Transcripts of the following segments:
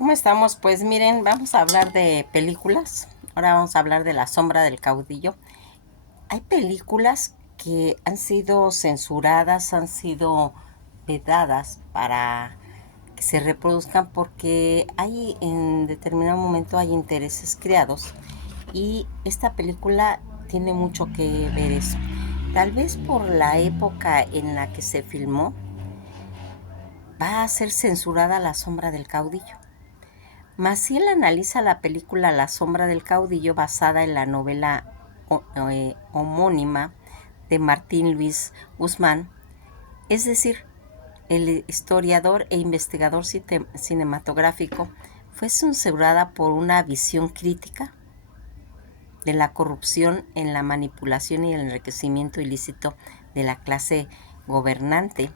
¿Cómo estamos? Pues miren, vamos a hablar de películas. Ahora vamos a hablar de La sombra del caudillo. Hay películas que han sido censuradas, han sido vedadas para que se reproduzcan porque hay en determinado momento hay intereses creados y esta película tiene mucho que ver eso. Tal vez por la época en la que se filmó va a ser censurada La sombra del caudillo. Maciel analiza la película La sombra del caudillo basada en la novela homónima de Martín Luis Guzmán, es decir, el historiador e investigador cinematográfico fue censurada por una visión crítica de la corrupción en la manipulación y el enriquecimiento ilícito de la clase gobernante.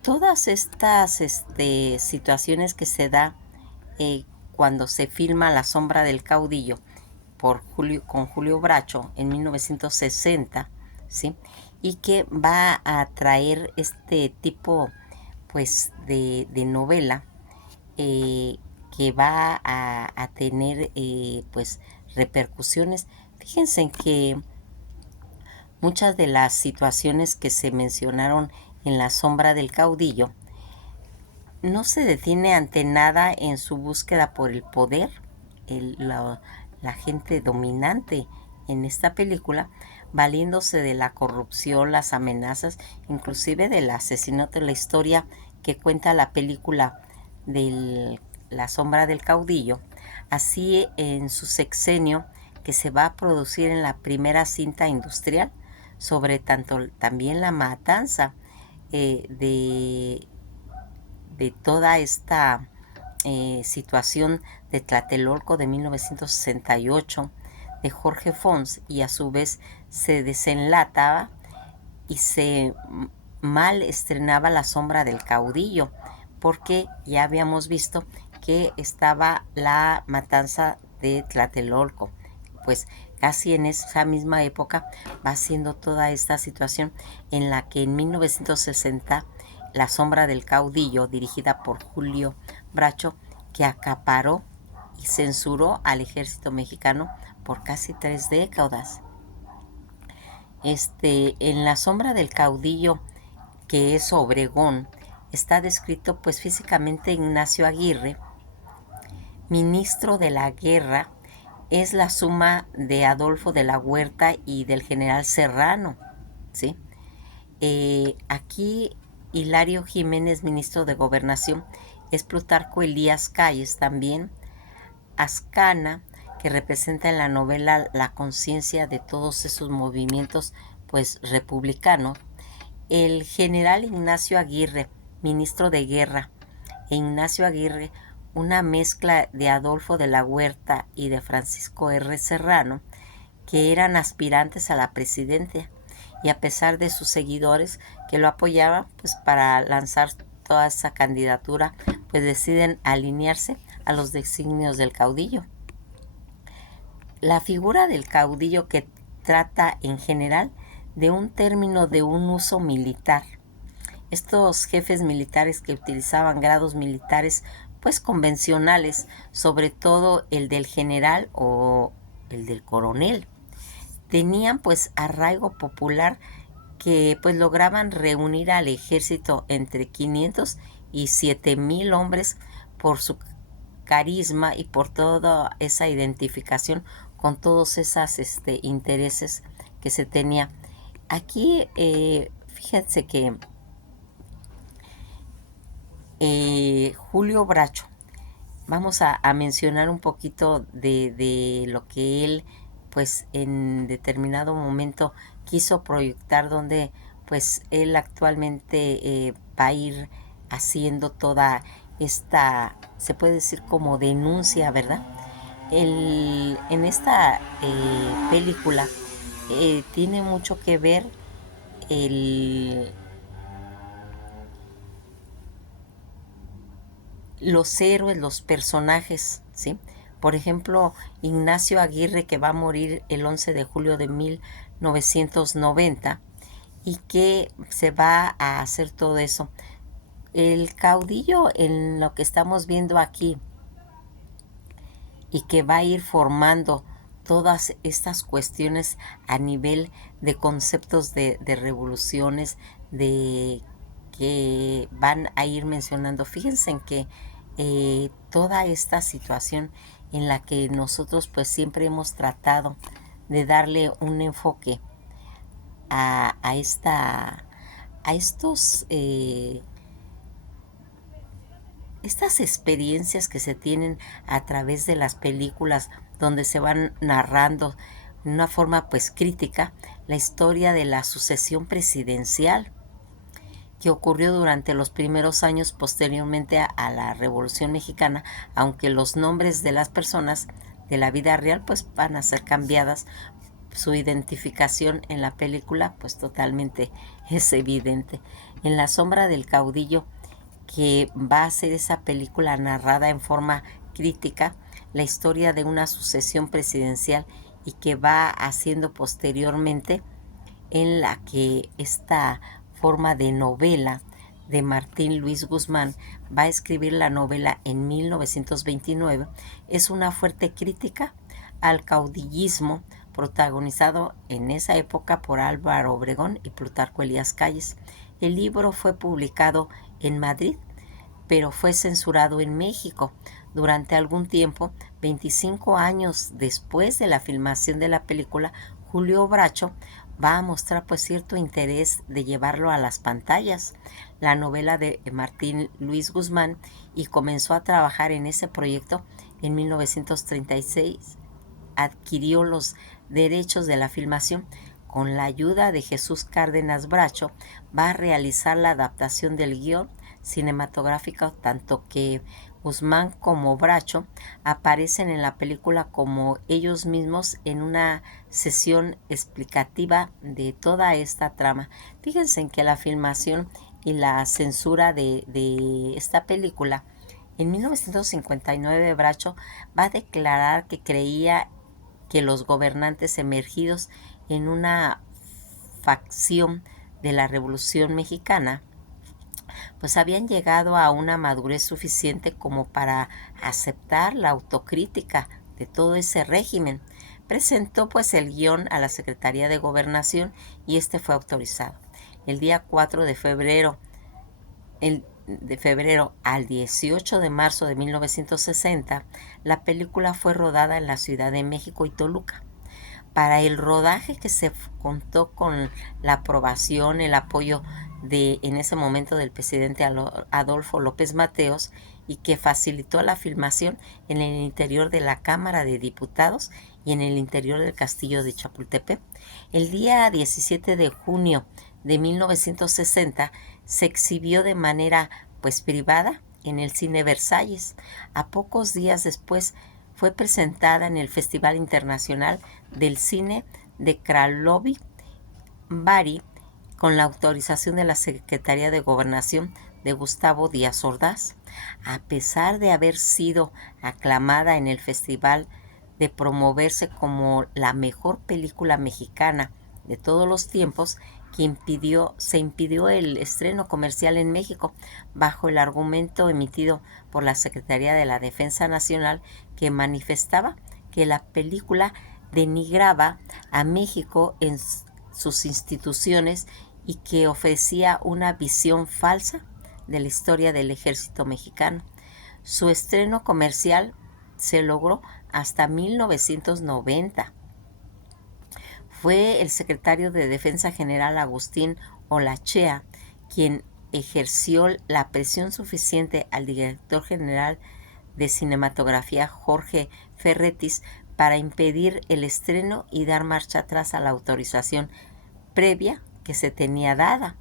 Todas estas situaciones que se da cuando se filma La sombra del caudillo con Julio Bracho en 1960, ¿sí? Y que va a traer este tipo pues de novela que va a tener pues repercusiones. Fíjense en que muchas de las situaciones que se mencionaron en La sombra del caudillo no se detiene ante nada en su búsqueda por el poder. La gente dominante en esta película, valiéndose de la corrupción, las amenazas, inclusive del asesinato, de la historia que cuenta la película de La sombra del caudillo, así en su sexenio que se va a producir en la primera cinta industrial sobre también la matanza de toda esta situación de Tlatelolco de 1968 de Jorge Fons, y a su vez se desenlataba y se mal estrenaba La sombra del caudillo, porque ya habíamos visto que estaba la matanza de Tlatelolco. Pues casi en esa misma época va siendo toda esta situación en la que en 1960 La sombra del caudillo, dirigida por Julio Bracho, que acaparó y censuró al ejército mexicano por casi 3 décadas. En La sombra del caudillo, que es Obregón, está descrito pues físicamente Ignacio Aguirre, ministro de la guerra. Es la suma de Adolfo de la Huerta y del general Serrano, ¿sí? Aquí Hilario Jiménez, ministro de Gobernación, es Plutarco Elías Calles también. Ascana, que representa en la novela la conciencia de todos esos movimientos pues republicanos. El general Ignacio Aguirre, ministro de Guerra, e Ignacio Aguirre, una mezcla de Adolfo de la Huerta y de Francisco R. Serrano, que eran aspirantes a la presidencia, y a pesar de sus seguidores que lo apoyaban pues para lanzar toda esa candidatura, pues deciden alinearse a los designios del caudillo. La figura del caudillo, que trata en general de un término de un uso militar. Estos jefes militares que utilizaban grados militares pues convencionales, sobre todo el del general o el del coronel, tenían pues arraigo popular, que pues lograban reunir al ejército entre 500 y 7,000 hombres por su carisma y por toda esa identificación con todos esos intereses que se tenía. Aquí fíjense que Julio Bracho, vamos a mencionar un poquito de lo que él pues en determinado momento quiso proyectar, donde pues él actualmente va a ir haciendo toda esta, se puede decir como denuncia, ¿verdad? En esta película tiene mucho que ver el, los héroes, los personajes, ¿sí? Por ejemplo, Ignacio Aguirre, que va a morir el 11 de julio de 1990 y que se va a hacer todo eso. El caudillo en lo que estamos viendo aquí y que va a ir formando todas estas cuestiones a nivel de conceptos de revoluciones, de que van a ir mencionando. Fíjense en que toda esta situación en la que nosotros pues siempre hemos tratado de darle un enfoque a esta a estos estas experiencias que se tienen a través de las películas donde se van narrando de una forma pues crítica la historia de la sucesión presidencial que ocurrió durante los primeros años posteriormente a la Revolución Mexicana, aunque los nombres de las personas de la vida real pues van a ser cambiadas, su identificación en la película pues totalmente es evidente. En La sombra del caudillo, que va a ser esa película narrada en forma crítica, la historia de una sucesión presidencial y que va haciendo posteriormente en la que esta forma de novela de Martín Luis Guzmán va a escribir la novela en 1929, es una fuerte crítica al caudillismo protagonizado en esa época por Álvaro Obregón y Plutarco Elías Calles. El libro fue publicado en Madrid, pero fue censurado en México durante algún tiempo. 25 años después de la filmación de la película, Julio Bracho va a mostrar pues cierto interés de llevarlo a las pantallas, la novela de Martín Luis Guzmán, y comenzó a trabajar en ese proyecto en 1936. Adquirió los derechos de la filmación. Con la ayuda de Jesús Cárdenas Bracho, va a realizar la adaptación del guión cinematográfico, tanto que Guzmán como Bracho aparecen en la película como ellos mismos en una sesión explicativa de toda esta trama. Fíjense en que la filmación y la censura de esta película, en 1959 Bracho va a declarar que creía que los gobernantes emergidos en una facción de la Revolución Mexicana pues habían llegado a una madurez suficiente como para aceptar la autocrítica de todo ese régimen. Presentó pues el guión a la Secretaría de Gobernación y este fue autorizado. El día 4 de febrero, de febrero al 18 de marzo de 1960, la película fue rodada en la Ciudad de México y Toluca. Para el rodaje, que se contó con la aprobación, el apoyo de en ese momento del presidente Adolfo López Mateos, y que facilitó la filmación en el interior de la Cámara de Diputados y en el interior del Castillo de Chapultepec. El día 17 de junio de 1960 se exhibió de manera pues privada en el Cine Versalles. A pocos días después fue presentada en el Festival Internacional del Cine de Karlovy Vary con la autorización de la Secretaría de Gobernación de Gustavo Díaz Ordaz. A pesar de haber sido aclamada en el festival, de promoverse como la mejor película mexicana de todos los tiempos, se impidió el estreno comercial en México bajo el argumento emitido por la Secretaría de la Defensa Nacional, que manifestaba que la película denigraba a México en sus instituciones y que ofrecía una visión falsa de la historia del ejército mexicano. Su estreno comercial se logró hasta 1990. Fue el secretario de Defensa General Agustín Olachea quien ejerció la presión suficiente al director general de cinematografía Jorge Ferretis para impedir el estreno y dar marcha atrás a la autorización previa que se tenía dada.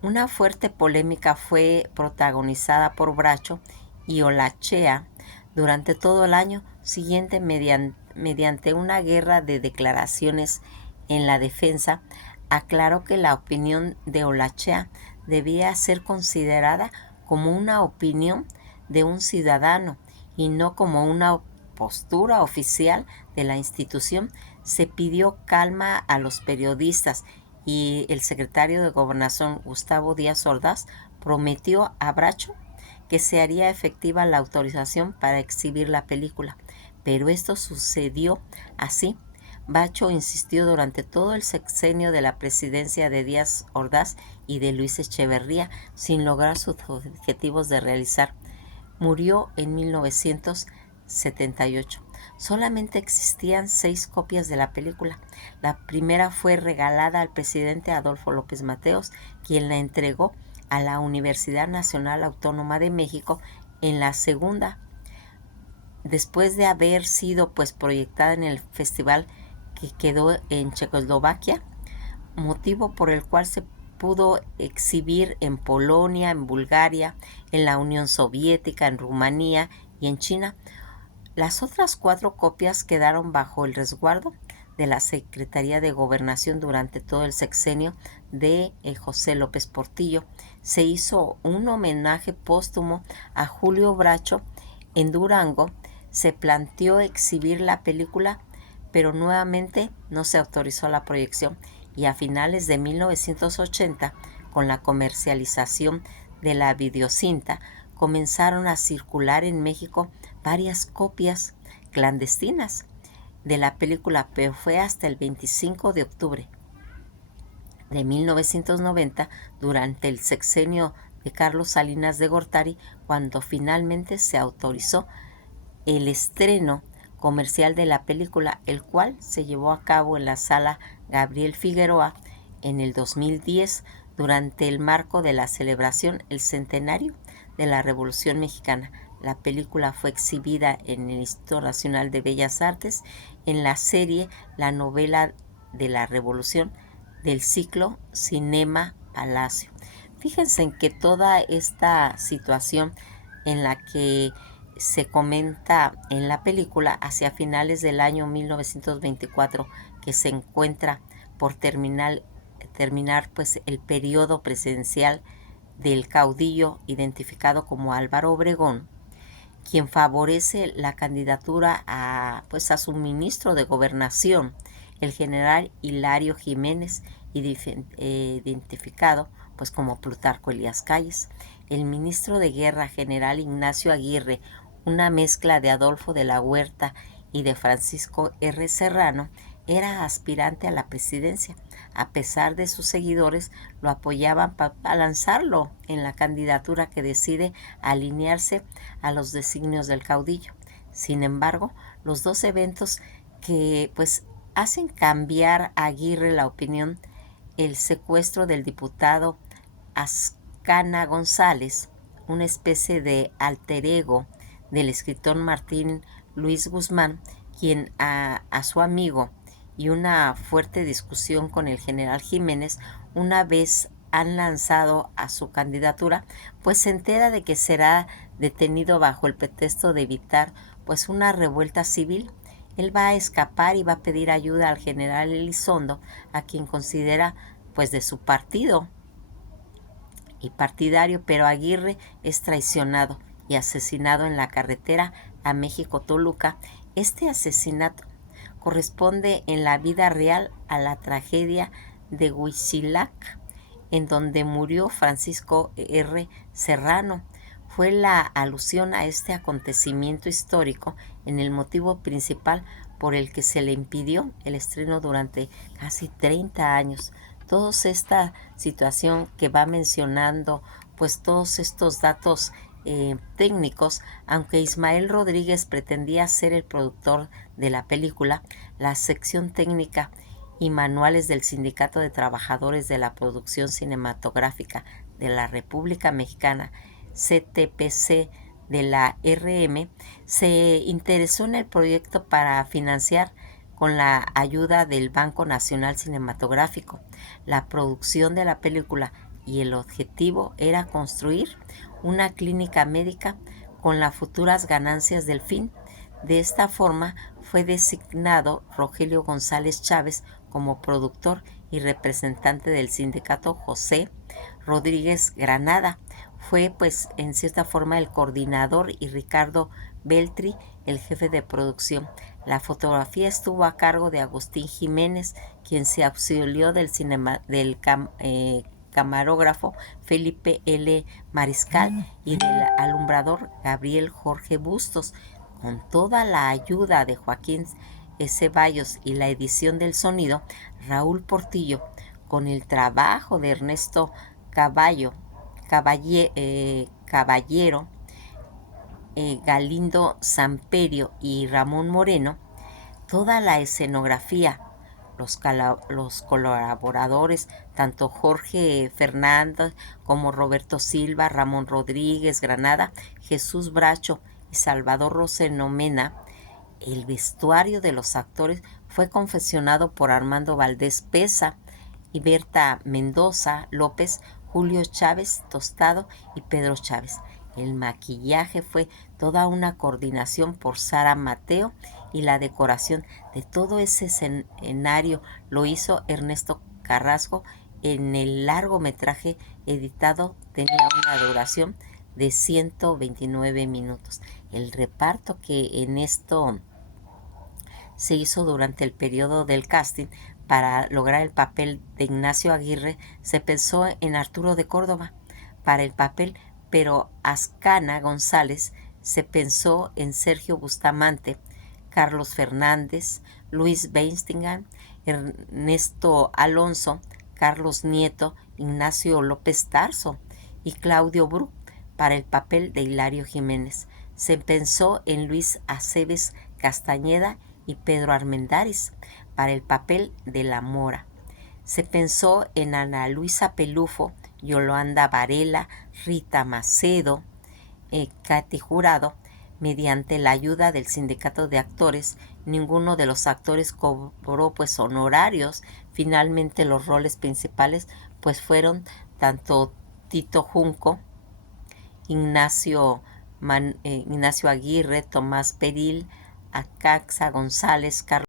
Una fuerte polémica fue protagonizada por Bracho y Olachea durante todo el año siguiente mediante una guerra de declaraciones en la defensa. Aclaró que la opinión de Olachea debía ser considerada como una opinión de un ciudadano y no como una postura oficial de la institución. Se pidió calma a los periodistas y el secretario de Gobernación, Gustavo Díaz Ordaz, prometió a Bracho que se haría efectiva la autorización para exhibir la película, pero esto sucedió así. Bracho insistió durante todo el sexenio de la presidencia de Díaz Ordaz y de Luis Echeverría sin lograr sus objetivos de realizar. Murió en 1978. Solamente existían 6 copias de la película. La primera fue regalada al presidente Adolfo López Mateos, quien la entregó a la Universidad Nacional Autónoma de México. En la segunda, después de haber sido proyectada en el festival que quedó en Checoslovaquia, motivo por el cual se pudo exhibir en Polonia, en Bulgaria, en la Unión Soviética, en Rumanía y en China. Las otras 4 copias quedaron bajo el resguardo de la Secretaría de Gobernación durante todo el sexenio de José López Portillo. Se hizo un homenaje póstumo a Julio Bracho en Durango. Se planteó exhibir la película, pero nuevamente no se autorizó la proyección, y a finales de 1980, con la comercialización de la videocinta, comenzaron a circular en México varias copias clandestinas de la película, pero fue hasta el 25 de octubre de 1990, durante el sexenio de Carlos Salinas de Gortari, cuando finalmente se autorizó el estreno comercial de la película, el cual se llevó a cabo en la sala Gabriel Figueroa en el 2010, durante el marco de la celebración el centenario de la Revolución Mexicana. La película fue exhibida en el Instituto Nacional de Bellas Artes en la serie La novela de la Revolución del ciclo Cinema Palacio. Fíjense en que toda esta situación en la que se comenta en la película, hacia finales del año 1924, que se encuentra por terminar el periodo presidencial del caudillo identificado como Álvaro Obregón, quien favorece la candidatura a su ministro de Gobernación, el general Hilario Jiménez, identificado como Plutarco Elías Calles. El ministro de Guerra, general Ignacio Aguirre, una mezcla de Adolfo de la Huerta y de Francisco R. Serrano, era aspirante a la presidencia. A pesar de sus seguidores, lo apoyaban para lanzarlo en la candidatura que decide alinearse a los designios del caudillo. Sin embargo, los dos eventos que hacen cambiar a Aguirre la opinión: el secuestro del diputado Ascana González, una especie de alter ego del escritor Martín Luis Guzmán, quien a su amigo, y una fuerte discusión con el general Jiménez, una vez han lanzado a su candidatura, se entera de que será detenido bajo el pretexto de evitar una revuelta civil. Él va a escapar y va a pedir ayuda al general Elizondo, a quien considera de su partido y partidario, pero Aguirre es traicionado y asesinado en la carretera a México-Toluca. Este asesinato corresponde en la vida real a la tragedia de Huitzilac, en donde murió Francisco R. Serrano. Fue la alusión a este acontecimiento histórico en el motivo principal por el que se le impidió el estreno durante casi 30 años. Toda esta situación que va mencionando, todos estos datos técnicos, aunque Ismael Rodríguez pretendía ser el productor de la película, la sección técnica y manuales del Sindicato de Trabajadores de la Producción Cinematográfica de la República Mexicana, CTPC de la RM, se interesó en el proyecto para financiar con la ayuda del Banco Nacional Cinematográfico la producción de la película, y el objetivo era construir una clínica médica con las futuras ganancias del film. De esta forma fue designado Rogelio González Chávez como productor y representante del sindicato. José Rodríguez Granada fue en cierta forma el coordinador, y Ricardo Beltri el jefe de producción. La fotografía estuvo a cargo de Agustín Jiménez, quien se auxilió del camarógrafo Felipe L. Mariscal y del alumbrador Gabriel Jorge Bustos. Con toda la ayuda de Joaquín Ceballos y la edición del sonido, Raúl Portillo, con el trabajo de Ernesto Caballero, Galindo Samperio y Ramón Moreno, toda la escenografía, los colaboradores, tanto Jorge Fernández como Roberto Silva, Ramón Rodríguez Granada, Jesús Bracho y Salvador Roseno Mena. El vestuario de los actores fue confeccionado por Armando Valdés Peza y Berta Mendoza López, Julio Chávez Tostado y Pedro Chávez. El maquillaje fue toda una coordinación por Sara Mateo y la decoración de todo ese escenario lo hizo Ernesto Carrasco. En el largometraje editado tenía una duración de 129 minutos. El reparto que en esto se hizo durante el periodo del casting para lograr el papel de Ignacio Aguirre, se pensó en Arturo de Córdoba para el papel, pero Ascana González se pensó en Sergio Bustamante, Carlos Fernández, Luis Beistingham, Ernesto Alonso, Carlos Nieto, Ignacio López Tarso y Claudio Bru para el papel de Hilario Jiménez. Se pensó en Luis Aceves Castañeda y Pedro Armendáriz para el papel de La Mora. Se pensó en Ana Luisa Pelufo, Yolanda Varela, Rita Macedo, Katy Jurado. Mediante la ayuda del sindicato de actores, ninguno de los actores cobró pues honorarios. Finalmente los roles principales pues fueron tanto Tito Junco, Ignacio Aguirre, Tomás Peril, Acaxa González, Carlos